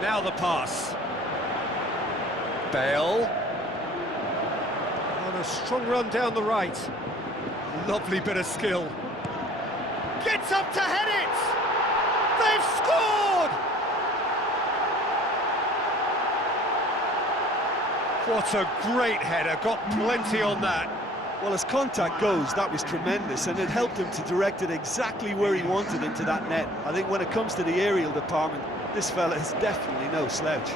Now the pass. Bale. On a strong run down the right. Lovely bit of skill. Gets up to head it! They've scored! What a great header, got plenty on that. Well, as contact goes, that was tremendous, and it helped him to direct it exactly where he wanted into that net. I think when it comes to the aerial department, this fella is definitely no slouch.